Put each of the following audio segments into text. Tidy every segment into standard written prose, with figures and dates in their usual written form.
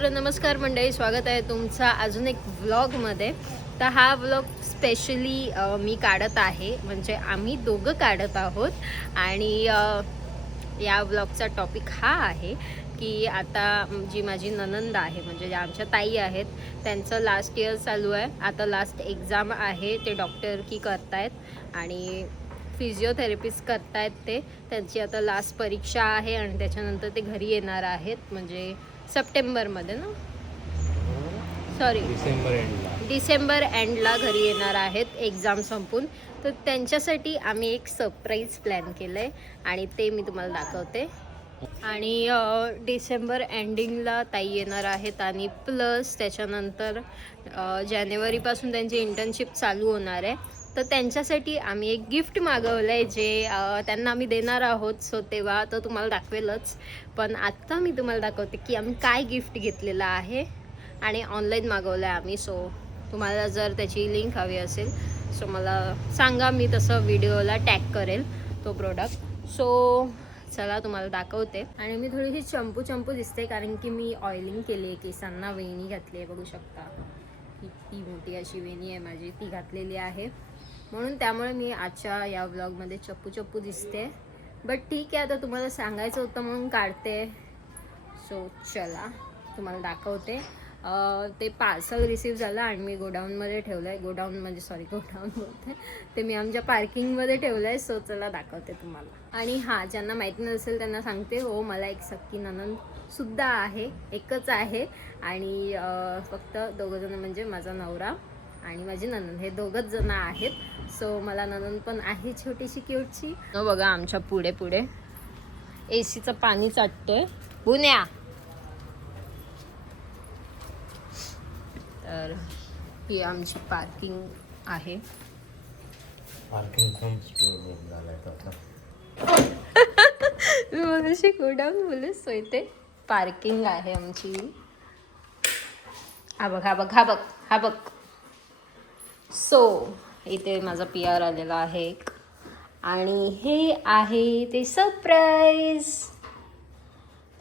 तर नमस्कार मंडळी, स्वागत आहे तुमचा अजून एक व्लॉगमध्ये. तर हा व्लॉग स्पेशली मी काढत आहे, म्हणजे आम्ही दोघं काढत आहोत. आणि या व्लॉगचा टॉपिक हा आहे की आता जी माझी ननंद आहे, म्हणजे ज्या आमच्या ताई आहेत, त्यांचं लास्ट इयर चालू आहे. आता लास्ट एक्झाम आहे, ते डॉक्टर की करतायत आणि फिजिओथेरपिस्ट करतायत. त्यांची आता लास्ट परीक्षा आहे आणि त्याच्यानंतर ते घरी येणार आहेत, म्हणजे सप्टेंबरमध्ये ना, सॉरी डिसेंबर एंडला घरी येणार आहेत एक्झाम संपून. तर त्यांच्यासाठी आम्ही एक सरप्राईज प्लॅन केलं आहे आणि ते मी तुम्हाला दाखवते. आणि डिसेंबर एंडिंगला ताई येणार आहेत आणि प्लस त्याच्यानंतर जानेवारीपासून त्यांची इंटर्नशिप चालू होणार आहे. तर त्यांच्यासाठी आम्ही एक गिफ्ट मागवलं आहे, जे त्यांना आम्ही देणार आहोत. सो तेव्हा तर तुम्हाला दाखवेलच, पण आत्ता मी तुम्हाला दाखवते की आम्ही काय गिफ्ट घेतलेलं आहे आणि ऑनलाईन मागवलं आहे आम्ही. सो तुम्हाला जर त्याची लिंक हवी असेल सो मला सांगा, मी तसं व्हिडिओला टॅग करेल तो प्रोडक्ट. सो चला तुम्हाला दाखवते. आणि मी थोडीशी चंपू दिसते कारण की मी ऑइलिंग केली आहे केसांना. वेणी घातली आहे, बघू शकता. ती मोठी अशी वेणी आहे माझी, ती घातलेली आहे, म्हणून त्यामुळे मी आजच्या या व्लॉगमध्ये चप्पू दिसते. बट ठीक आहे, आता तुम्हाला सांगायचं होतं म्हणून काढते. सो चला तुम्हाला दाखवते. ते पार्सल रिसीव झालं आणि मी गोडाऊनमध्ये ठेवलं आहे. गोडाऊन बोलते ते मी आमच्या पार्किंगमध्ये ठेवलं आहे. सो चला दाखवते तुम्हाला. आणि हां, ज्यांना माहिती नसेल त्यांना सांगते, हो मला एक सख्खी नणंदसुद्धा आहे, एकच आहे. आणि फक्त दोघंजणं, म्हणजे माझा नवरा आणि माझी नणंद, हे दोघंच जण आहेत. सो मला नणंद पण आहे छोटीशी क्यूटची. बघा आमच्या पुढे एसीचं पाणी चाटतोय पुण्या. तर ही आमची पार्किंग आहे. पार्किंग मी मगाशी गोडाऊन बोलले, सो इथे पार्किंग आहे आमची. हा बघ. सो इथे माझा PR आलेला आहे एक, आणि हे आहे ते सरप्राईज.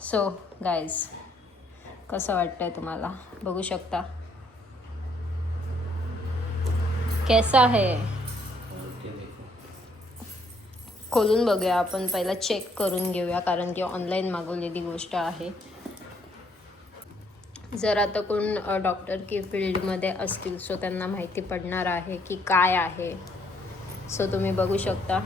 सो गाईज, कसं वाटतंय तुम्हाला? बघू शकता कैसा है. खोलून बघूया आपण, पहिला चेक करून घेऊया कारण की ऑनलाईन मागवलेली गोष्ट आहे. जर आता कोण डॉक्टर की फील्डमध्ये असतील सो त्यांना माहिती पडणार आहे की काय आहे. सो तुम्ही बघू शकता.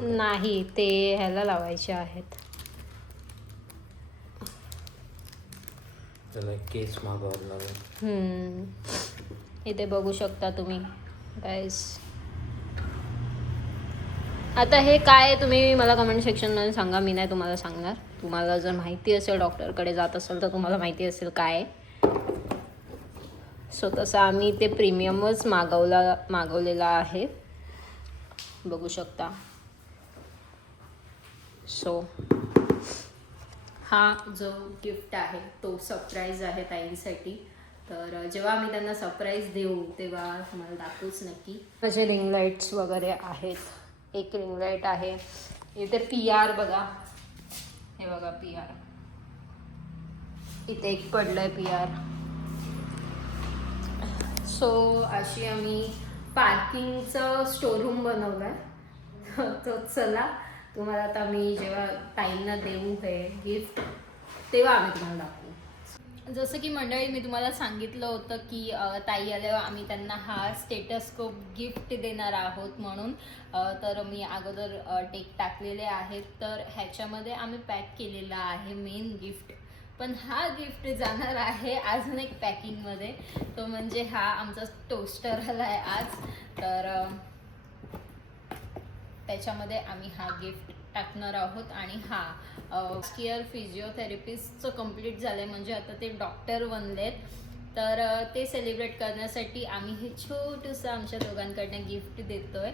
नाही, ते ह्याला लावायचे आहेत. त्याला केस मागवायला लागेल. इथे बघू शकता तुम्ही गाईस. आता हे काय, तुम्ही मला कमेंट सेक्शनमध्ये सांगा, मी नाही तुम्हाला सांगणार. तुम्हाला जर माहिती असेल, डॉक्टरकडे जात असेल तर तुम्हाला माहिती असेल काय. सो तसं आम्ही ते प्रीमियमच मागवलेला आहे, बघू शकता. सो हा जो गिफ्ट आहे तो सरप्राईज आहे ताईंसाठी. तर जेव्हा आम्ही त्यांना सरप्राईज देऊ तेव्हा तुम्हाला दाखवूच नक्की. माझे रिंग लाईट्स वगैरे आहेत. एक रिंग लाईट आहे इथे. PR बघा, हे बघा PR, इथे एक पडलंय PR. सो अशी आम्ही पार्किंगचं स्टोरूम बनवलं आहे. तो चला तुम्हाला आता मी जेव्हा ताईंना देऊ हे गिफ्ट तेव्हा आम्ही तुम्हाला दाखवू. जसं की मंडळी, मी तुम्हाला सांगितलं होतं की ताई आल्यावर आम्ही त्यांना हा स्टेटस्कोप गिफ्ट देणार आहोत म्हणून. तर मी अगोदर टेक टाकलेले आहेत. तर ह्याच्यामध्ये आम्ही पॅक केलेला आहे मेन गिफ्ट. पण हा गिफ्ट जाणार आहे अजून एक पॅकिंगमध्ये. तो म्हणजे हा आमचा टोस्टर आला आहे आज. तर त्याच्यामध्ये आम्ही हा गिफ्ट टाकणार आहोत. आणि हा स्किअर फिजिओथेरपिस्टचं कंप्लीट झालं आहे, म्हणजे आता ते डॉक्टर बनलेत. तर ते सेलिब्रेट करण्यासाठी आम्ही हे छोटंसं आमच्या दोघांकडनं गिफ्ट देतो आहे.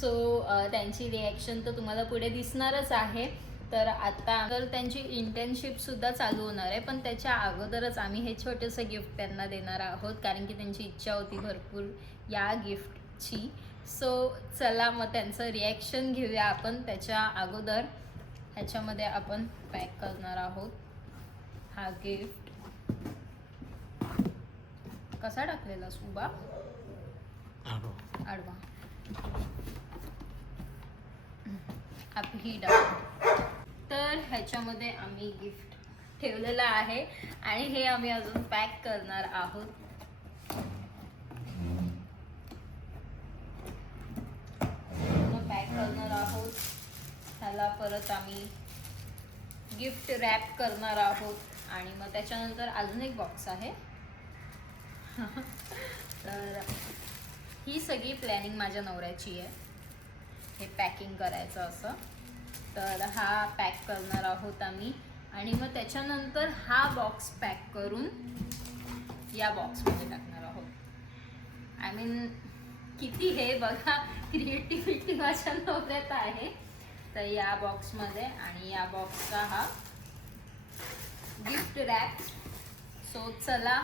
सो त्यांची रिॲक्शन तर तुम्हाला पुढे दिसणारच आहे. तर आता तर त्यांची इंटर्नशिपसुद्धा चालू होणार आहे, पण त्याच्या अगोदरच आम्ही हे छोटंसं गिफ्ट त्यांना देणार आहोत कारण की त्यांची इच्छा होती भरपूर या गिफ्ट गिफ्टची. सो चला मग त्यांचं रिॲक्शन घेऊया आपण. त्याच्या अगोदर ह्याच्यामध्ये आपण पॅक करणार आहोत हा गिफ्ट. कसा टाकलेला उभा आडवा ही डाळ. तर ह्याच्यामध्ये आम्ही गिफ्ट ठेवलेलं आहे आणि हे आम्ही अजून पॅक करणार आहोत. पॅक करणार आहोत ह्याला. परत आम्ही गिफ्ट रॅप करणार आहोत आणि मग त्याच्यानंतर अजून एक बॉक्स आहे. तर ही सगळी प्लॅनिंग माझ्या नवऱ्याची आहे, हे पॅकिंग करायचं असं. तर हा पॅक करणार आहोत आम्ही आणि मग त्याच्यानंतर हा बॉक्स पॅक करून या बॉक्समध्ये टाकणार आहोत. आय मीन किती हे बघा, क्रिएटिव्हिटी माझ्या नवऱ्यात आहे. तर या बॉक्समध्ये आणि या बॉक्सचा हा गिफ्ट रॅप. सो चला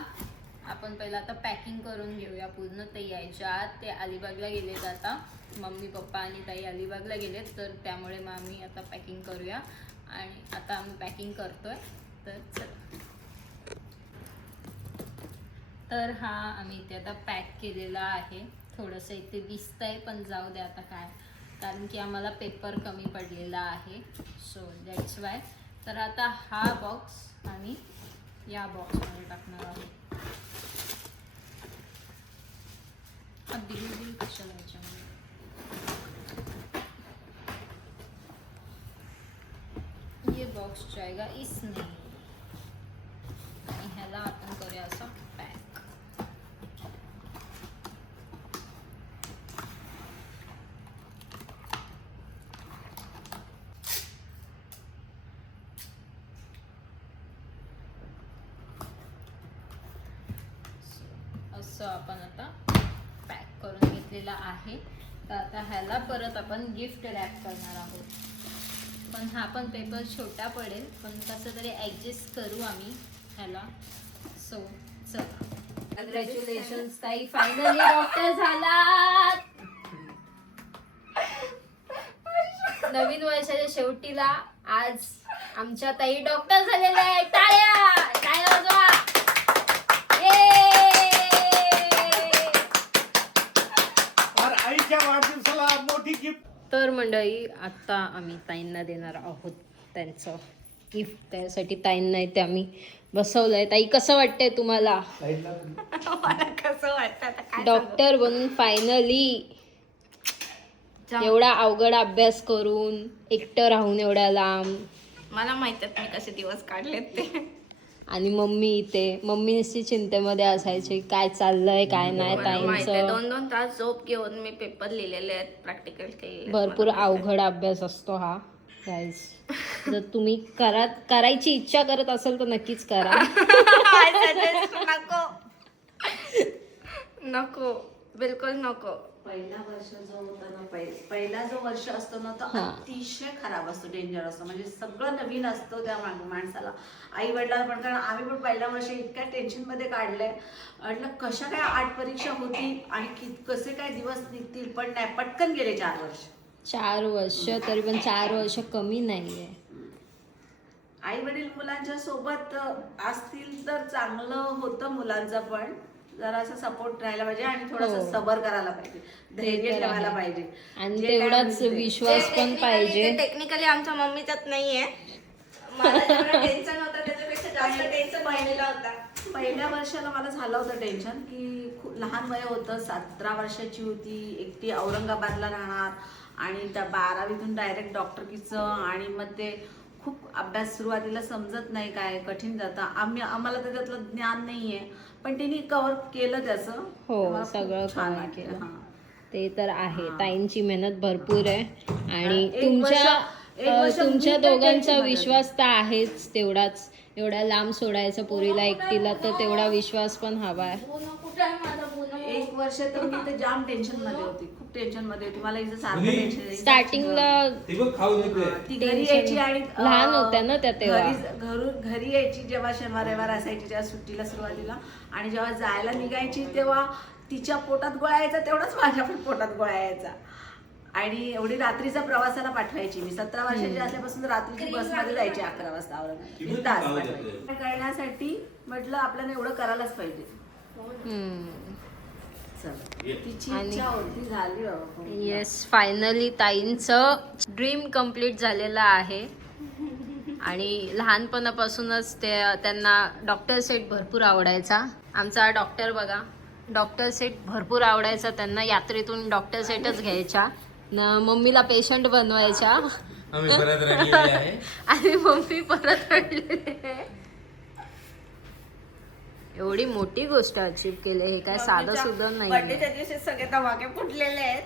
आपण पहिला आता पॅकिंग करून घेऊया पूर्ण. ते यायच्या आत ते अलिबागला गेलेत आता. मम्मी पप्पा आणि ताई अलिबागला गेलेत, तर त्यामुळे मग आम्ही आता पॅकिंग करूया. आणि आता आम्ही पॅकिंग करतोय. तर चला. तर हा आम्ही इथे आता पॅक केलेला आहे. थोडंसं इथे दिसतंय पण जाऊ दे आता काय, कारण की आम्हाला पेपर कमी पडलेला आहे. So that's why. तर आता हा बॉक्स आम्ही या बॉक्समध्ये टाकणार आहोत. बिल कशाला याच्यामध्ये. ये बॉक्स जाएगा इसमें आणि ह्याला आपण करूया असं पॅक. असं आपण आता पॅक करून घेतलेला आहे. तर आता ह्याला परत आपण गिफ्ट रॅप करणार आहोत. पण हा पण पेपर छोटा पडेल, पण कसं तरी ॲडजस्ट करू आम्ही ह्याला. सो चला. कॉंग्रॅच्युलेशन्स ताई, फायनली डॉक्टर झालात. नवीन वर्षाच्या शेवटीला आज आमच्या ताई डॉक्टर झालेल्या आहेत. टाळ्या टाळ्या वाजवा. वाढदिवसाला मोठी गिफ्ट. तर मंडळी आता आम्ही ताईंना देणार आहोत त्यांचं गिफ्ट. त्यासाठी ताईंना इथे आम्ही बसवलंय. ताई कसं वाटतंय तुम्हाला? मला कसं वाटतं आता काय डॉक्टर बनून फायनली. एवढा अवघड अभ्यास करून एकटं राहून एवढ्या लांब. मला माहित आहे मी कसे दिवस काढलेत ते. आणि मम्मी इथे, मम्मी नुसती चिंतेमध्ये असायची काय चाललंय काय नाही ताईंचं. 2-2 तास झोप घेऊन मी पेपर लिहिलेले आहेत, प्रॅक्टिकल केले. भरपूर अवघड अभ्यास असतो हा गाईज. जर तुम्ही करायची इच्छा करत असेल तर नक्कीच करा. नको नको, बिलकुल नको. पहिला वर्ष जो होता ना, पहिला जो वर्ष असतो ना, तो अतिशय खराब असतो, डेंजर असतो. म्हणजे सगळं नवीन असतं त्या माणसाला, आई वडिलांना पण. कारण आम्ही पण पहिल्या वर्ष इतक्या टेन्शन मध्ये काढलंय. म्हटलं कशा काय 8 परीक्षा होती आणि कसे काय दिवस निघतील, पण नाही, पटकन गेले 4 वर्ष. 4 वर्ष तरी पण 4 वर्ष कमी नाहीये. आई वडील मुलांच्या सोबत असतील तर चांगलं होतं. मुलांचं पण जरा असं सपोर्ट राहायला पाहिजे आणि थोडंसं सबर करायला पाहिजे, धैर्य ठेवायला पाहिजे आणि तेवढाच विश्वास पण पाहिजे. टेक्निकली आमच्या मम्मीच्यात नाहीये. मला जेवढं टेन्शन होतं त्याच्यापेक्षा जास्त टेन्शन बहिणीला होता. पहिल्या वर्षाला मला झालं होतं टेन्शन की खूप लहान वय होतं, 17 वर्षाची होती, एकटी औरंगाबादला राहणार आणि त्या 12वीतून डायरेक्ट डॉक्टरकीचं. आणि मग ते खूप अभ्यास सुरुवातीला समजत नाही, काय कठीण जातं. आम्हाला त्याच्यातलं ज्ञान नाहीये, पण तिने कव्हर केलं त्याचं. हो, सगळं कव्हर केलं. ते तर आहे. ताईंची मेहनत भरपूर आहे आणि तुमच्या दोघांचा विश्वास तर आहेच तेवढाच. एवढ्या लांब सोडायचं पोरीला एकटीला, तर तेवढा विश्वास पण हवा आहे. 1 वर्ष तर मी तर जाम टेन्शन मध्ये होती, खूप टेन्शन मध्ये होती. मला इथं सारखं टेन्शन. स्टार्टिंगला ती घरी यायची आणि लहान होत्या ना त्या तेव्हा. घरी यायची जेव्हा शनिवार रविवार असायची, जेव्हा सुट्टीला सुरुवातीला, आणि जेव्हा जायला निघायची तेव्हा तिच्या पोटात गोळा यायचा तेवढाच माझ्या पण पोटात गोळा यायचा. आणि एवढी रात्रीचा प्रवासाला पाठवायची मी. 17 वर्षाची असल्यापासून रात्रीची बसमध्ये जायची 11 वाजता औरंगाबाद तास पाठवायची. करण्यासाठी म्हटलं आपल्याला एवढं करायलाच पाहिजे. चला, तिची इच्छा होती झाली बाबा. येस, फायनली ताईंचं ड्रीम कम्प्लीट झालेलं आहे. आणि लहानपणापासूनच त्यांना डॉक्टर सेट भरपूर आवडायचा. आमचा डॉक्टर बघा, डॉक्टर सेट भरपूर आवडायचा त्यांना. यात्रेतून डॉक्टर सेटच घ्यायच्या न मम्मीला पेशंट बनवायच्या. आम्ही परत रडलेले आहे. आणि मम्मी परत रडलेले. एवढी मोठी गोष्ट अचीव केली, हे काय साधं सुद्धा नाही. बर्थडेच्या दिवशी सगळे धमाके फुटलेले आहेत.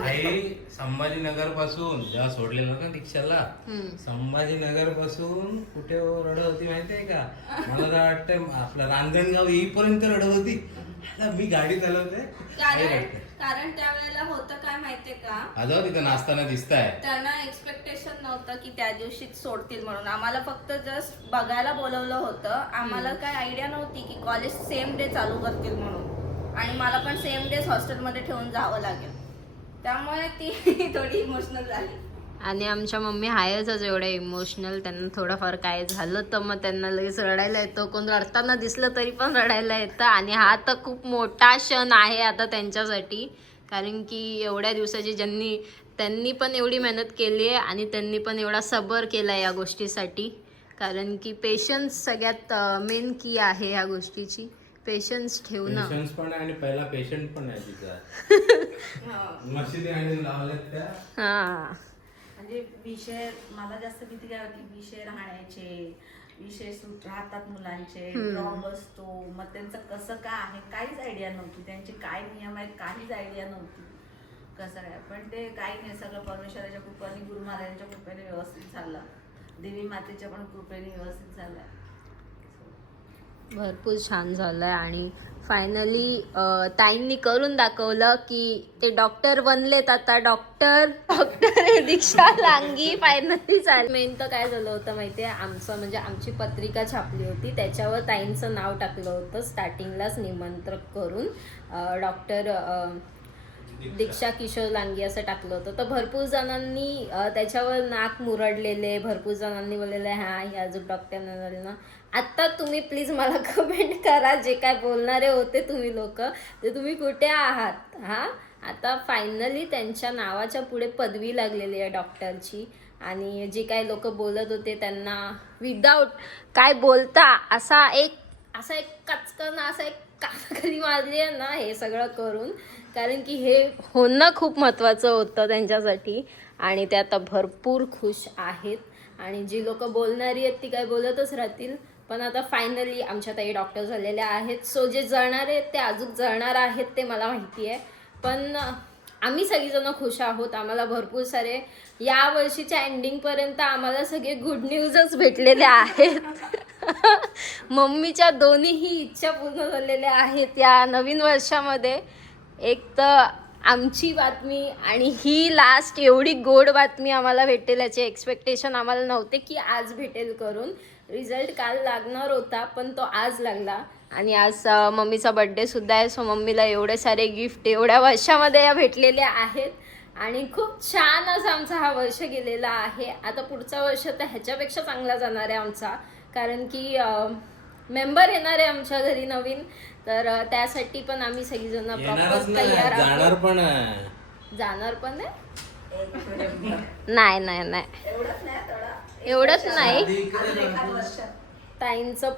आई संभाजीनगर पासून जेव्हा सोडलेलं ना रिक्षाला, संभाजीनगर पासून कुठे रडत होती माहितीये का? मला तर वाटतं आपलं रांजणगाव येईपर्यंत रडत होती. आता मी गाडी चालवते कारण त्यावेळेला होतं काय माहितीये का, आता तिथं नाचताना दिसताय. त्यांना एक्सपेक्टेशन नव्हतं की त्या दिवशीच सोडतील म्हणून. आम्हाला फक्त जस्ट बघायला बोलवलं होतं. आम्हाला काय आयडिया नव्हती की कॉलेज सेम डे चालू करतील म्हणून. आणि मला पण सेम डेच हॉस्टेलमध्ये ठेवून जावं लागेल. त्यामुळे ती थोडी इमोशनल झाली. आणि आमच्या मम्मी आहेच एवढ्या इमोशनल. त्यांना थोडंफार काय झालं तर मग त्यांना लगेच रडायला येतं. कोण रडताना दिसलं तरी पण रडायला येतं. आणि हा तर खूप मोठा क्षण आहे आता त्यांच्यासाठी. कारण की एवढ्या दिवसाची त्यांनी पण एवढी मेहनत केली आहे आणि त्यांनी पण एवढा सबर केला या गोष्टीसाठी. कारण की पेशन्स सगळ्यात मेन की आहे ह्या गोष्टीची. पेशन्स ठेवणं. पेशन्स पण आहे आणि पहिला पेशंट पण आहे तिचा. मशिदी आणि लावल्यात त्या. हा, म्हणजे विषय मला जास्त भीती काय होती, विषय राहण्याचे, विषय राहतात मुलांचे, ड्रॉप असतो, मग त्यांचं कसं काय आहे काहीच आयडिया नव्हती. त्यांचे काय नियम आहेत काहीच आयडिया नव्हती कसं काय. पण ते काही नाही, सगळं परमेश्वराच्या कृपेने, गुरु महाराजांच्या कृपेने व्यवस्थित झालं. देवी मातेच्या पण कृपेने व्यवस्थित झालं. भरपूर छान झालंय. आणि फायनली ताईंनी करून दाखवलं की ते डॉक्टर बनलेत आता. डॉक्टर दीक्षा लांगी फायनली चाल. मेन तर काय झालं होतं माहितीये, आमचं म्हणजे आमची पत्रिका छापली होती, त्याच्यावर ताईंचं नाव टाकलं होतं स्टार्टिंगलाच निमंत्रक करून. डॉक्टर दीक्षा किशोर लांगी असं टाकलं होतं. तर भरपूर जणांनी त्याच्यावर नाक मुरडलेले, भरपूर जणांनी बोललेले हा ही अजून डॉक्टर झाले ना. आत्ता तुम्ही प्लीज मला कमेंट करा, जे काय बोलणारे होते तुम्ही लोक ते तुम्ही कुठे आहात. हा, आता फायनली त्यांच्या नावाच्या पुढे पदवी लागलेली आहे डॉक्टरची. आणि जे काही लोक बोलत होते त्यांना विदाऊट काय बोलता असा एक कचकन असा एक कानाखाली मारली आहे ना हे सगळं करून. कारण की हे होणं खूप महत्त्वाचं होतं त्यांच्यासाठी. आणि ते आता भरपूर खुश आहेत. आणि जी लोक बोलणारी आहेत ती काय बोलतच राहतील. पण आता फायनली आमच्या ताई डॉक्टर झालेल्या आहेत. सो जे जळणार आहेत ते अजून जळणार आहेत ते मला माहिती आहे. पण आम्ही सगळीजणं खुश आहोत. आम्हाला भरपूर सारे या वर्षीच्या एंडिंगपर्यंत आम्हाला सगळे गुड न्यूजच भेटलेले आहेत. मम्मीच्या दोन्हीही इच्छा पूर्ण झालेल्या आहेत या नवीन वर्षामध्ये. एक तर आमची बातमी आणि ही लास्ट एवढी गोड बातमी आम्हाला भेटेल याचे एक्सपेक्टेशन आम्हाला नव्हते की आज भेटेल करून. रिझल्ट काल लागणार होता पण तो आज लागला. आणि आज मम्मीचा बड्डे सुद्धा आहे. सो मम्मीला एवढे सारे गिफ्ट एवढ्या वर्षामध्ये या भेटलेले आहेत. आणि खूप छान असं आमचा हा वर्ष गेलेला आहे. आता पुढचा वर्ष तर ह्याच्यापेक्षा चांगला जाणार आहे आमचा. कारण की मेंबर येणार आहे आमच्या घरी नवीन. तर त्यासाठी पण आम्ही सगळीजण प्रॉपर तयार आहोत. जाणार पण आहे नाही एवढंच नाही. ताईंचं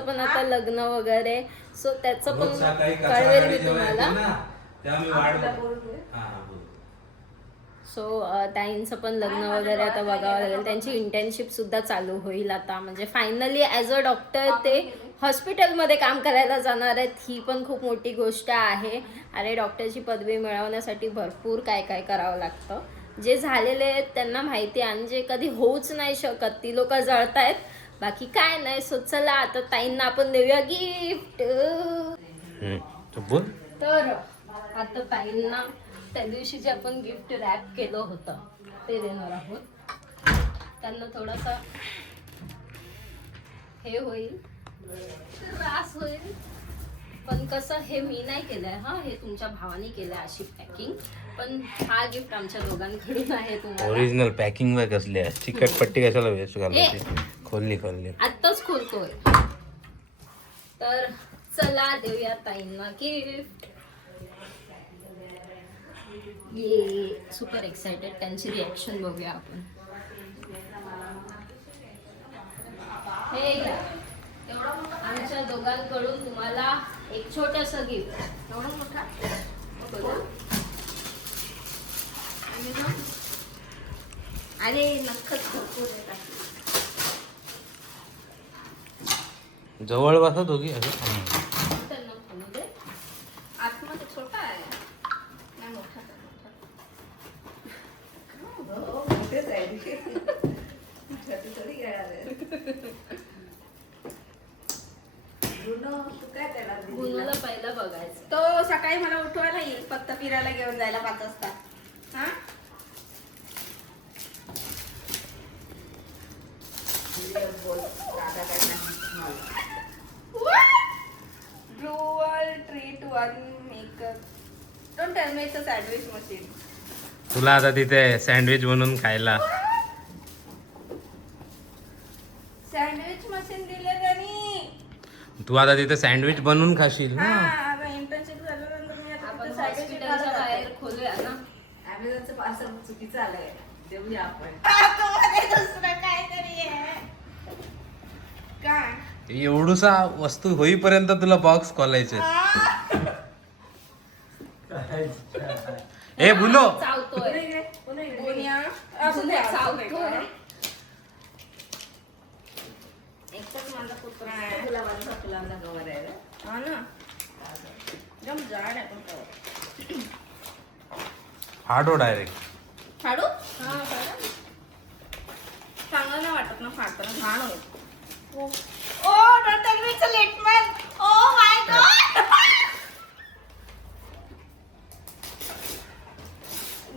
पण आता लग्न वगैरे. सो त्याचं पण कळवेल मी तुम्हाला. सो ताईंचं पण लग्न वगैरे आता बघावं लागेल. त्यांची इंटर्नशिप सुद्धा चालू होईल आता. म्हणजे फायनली ॲज अ डॉक्टर ते हॉस्पिटलमध्ये काम करायला जाणार आहेत. ही पण खूप मोठी गोष्ट आहे. अरे डॉक्टरची पदवी मिळवण्यासाठी भरपूर काय काय करावं लागतं. जे झालेले आहेत त्यांना माहिती आहे. आणि जे कधी होऊच नाही शकत ती लोक जळतायत. बाकी काय नाही. सो चला आता ताईंना आपण देऊया गिफ्ट. तर आता ताईंना त्या दिवशी जे आपण गिफ्ट रॅप केलं होतं ते देणार आहोत. त्यांना थोडासा हे होईल, त्रास होईल पण कसं हे मी नाही केलंय हा, हे तुमच्या भावाने केलंय अशी पॅकिंग. पण हा गिफ्ट आमच्या दोघांकडून आहे तुम्हाला. ओरिजिनल पॅकिंग वर कसली आहे, चिकट पट्टी कशाला वेस्ट घालायची. खोलली आत्ताच खोलतोय. तर चला देऊया ताईंना गिफ्ट. ये सुपर एक्साइटेड, त्यांची रिॲक्शन बघूया आपण. हे घ्या. आमच्या दोघांकडून तुम्हाला एक छोटस गिफ्ट. एवढा मोठा अरे नक्कच भरपूर येतात. जवळ बसा दोघी असं. त्यांना खोलू दे. आतमध्ये छोटा आहे नाही मोठा मोठेच आहे छोटी थोडी घेणार तू काय देणार दीदीला? गुणाला पहिला बघायचं. तो सकाळी मला उठवायला येईल फक्त फिरायला घेऊन जायला 5 वाजता. हा बोल दादा काय नाही. Dual treat one makeup. Don't tell me it's a sandwich machine. तुला आता तिथे सँडविच बनवून खायला. सँडविच मशीन दिले त्यांनी. तू आता तिथे सँडविच बनवून खाशील हा ना. आता इंटर्नशिप झाल्यानंतर मी आता आपण फक्त sandwich हॉस्पिटलच्या खायला बाहेर जाते. खोलूया ना. Amazonचं पार्सल चुकीचं आलंय, देऊया आपण. आतमध्ये दुसरं काहीतरी आहे. काय? एवढूसा वस्तू होईपर्यंत तुला बॉक्स खोलायचे. ए बुनो, चावतोय. दुनिया असू दे चावतोय. एकच माझा कुत्रा आहे. गुलाबाचा फुलांचा कवर आहे रे. हा ना एकदम जाड आहे पण तो. फाडो डायरेक्ट. फाडू हा फाडू. चांगलं नाही वाटत ना फाडताना, घाण होईल. Oh don't tell me it's a late man. Oh my God.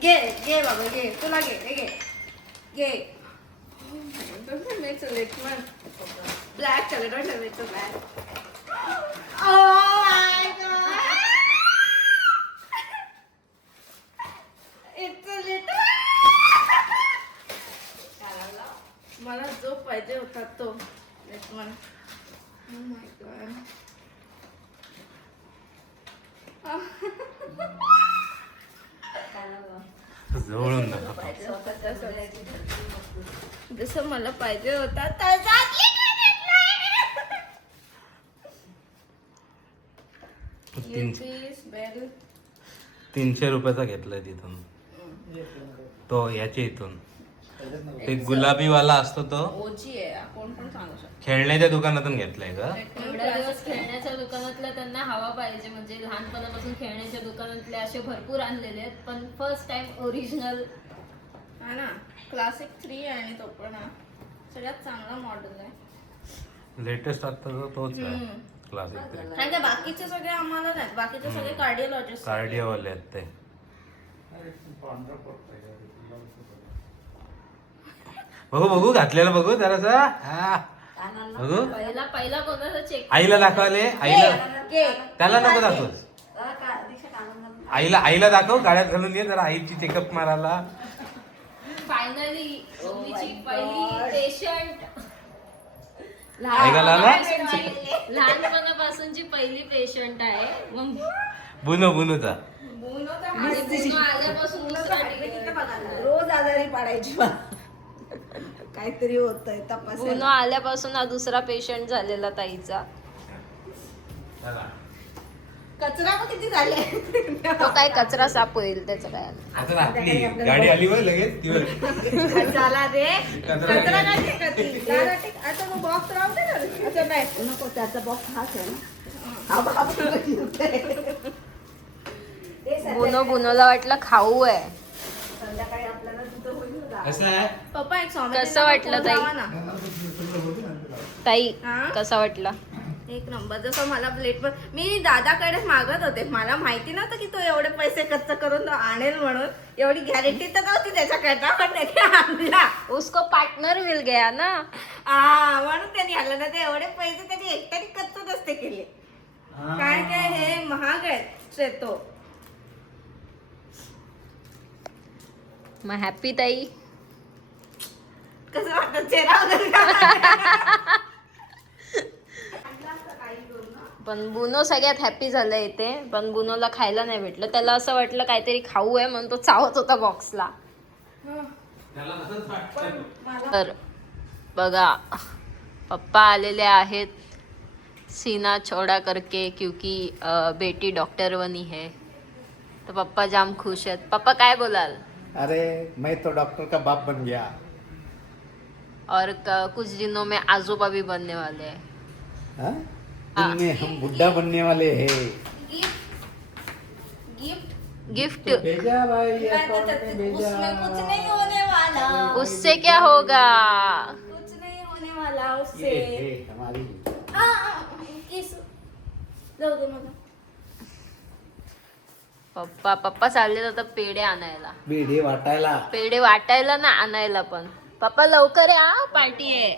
घे बाबा घे, तुला घे. Don't tell me it's a लेटमॅन. Black color, don't tell me it's a black. Oh my god. It's a लेटमॅन. मला जो पाहिजे होता तो लेटमॅन. Oh my god. जवळून दाखव. पाहिजे होता जसं मला पाहिजे होता तसाच बेल. 300 रुपयाचा घेतलाय तिथून. तो याच्या इथून ते गुलाबीवाला असतो तो, ओजी आहे कोण पण सांगू शकतो. खेळण्याच्या दुकानातून घेतलाय का. एवढ्या दिवस खेळण्याच्या दुकानातल्या त्यांना हवा पाहिजे, म्हणजे लहानपणापासून खेळण्याच्या दुकानातले असे भरपूर आणलेले आहेत, पण फर्स्ट टाइम ओरिजिनल. हा ना क्लासिक 3 आणि तो पण हा. सगळ्यात चांगला मॉडेल आहे. लेटेस्ट आता तोच आहे क्लासिक. कारण का बाकीचे सगळे आम्हाला नाहीत, बाकीचे सगळे कार्डिओलॉजिस्ट. कार्डिओवाले आहेत ते. बघू घातलेलं बघू जरासा. हा बघू. पहिला कोणाचा चेक. आईला दाखवले. आईला त्याला नको दाखव. दीक्षा काढून घालून. आईला दाखव. गाड्यात घालून ये जरा आईची चेकअप मारायला. फायनली मम्मीची पहिली पेशंट. ऐकायला आला? लहानपणापासूनची पहिली पेशंट आहे. मग बुनूचा आणि बुनो आल्यापासून दुसरा डिलिव्हरी. रोज आजारी पाडायची मला. काहीतरी होतंय बुनो तपासायला. आल्यापासून हा दुसरा पेशंट झालेला ताईचा. कचरा पण किती झाले. तो काय कचरा साफ होईल त्याचं काय. आता आपली गाडी आली बघ लगेच ती बघ. झाला रे कचरा कचरा काय फेकती? दादा ठीक. आता मग बॉक्स राहू दे ना. असं नाही नको त्याचा बॉक्स हाच आहे ना. हा बापरे, किती होतंय. बुनोला वाटलं खाऊ आहे. संध्याकाळी आपल्याला तिथं होईल ना. असं आहे. पप्पा एक सॉंग कसं वाटलं ताई? ताई हा? कसा वाटला? एक नंबर. जसं मला प्लेट पण मी दादाकडे मागत होते, मला माहिती नव्हतं की तो एवढे पैसे खर्च करून तो आणेल म्हणून. एवढी गॅरंटी तर नव्हती त्याच्याकडनं, पण त्याने आणला. उसको पार्टनर मिल गया ना. हा म्हणून त्यांनी आणलं ना. ते एवढे पैसे त्यांनी एकट्याने खर्च नसते केले. काय काय हे महाग आहेत श्रेतो. मग हॅपी ताई कसं वाटत चेहरा वगैरे का? पण बुनो सगळ्यात हॅपी झाला इथे. पण बुनोला खायला नाही भेटलं. त्याला असं वाटलं काहीतरी खाऊ आहे म्हणून तो चावत होता बॉक्सला. तर बघा पप्पा आलेले आहेत. सीना चौड़ा करके क्योंकि बेटी डॉक्टर बनी है. तो पप्पा जाम खुश आहेत. पप्पा काय बोलाल? अरे मैं तो डॉक्टर का बाप बन गया. और कुछ दिनों में आजोबा भी बनने वाले हैं. हाँ? इनमें हम बुढ़ा बनने वाले हैं. गिफ्ट गिफ्ट तो भेजा भाई अकाउंट में भेजा. उसमें कुछ नहीं होने वाला. उससे क्या होगा? कुछ नहीं होने वाला उससे. ये हमारी किस जाऊ दे मला. पप्पा चालले आता पेढे आणायला. बेढे वाटायला. पेढे वाटायला ना आणायला पण. पप्पा लवकर या, पार्टी आहे.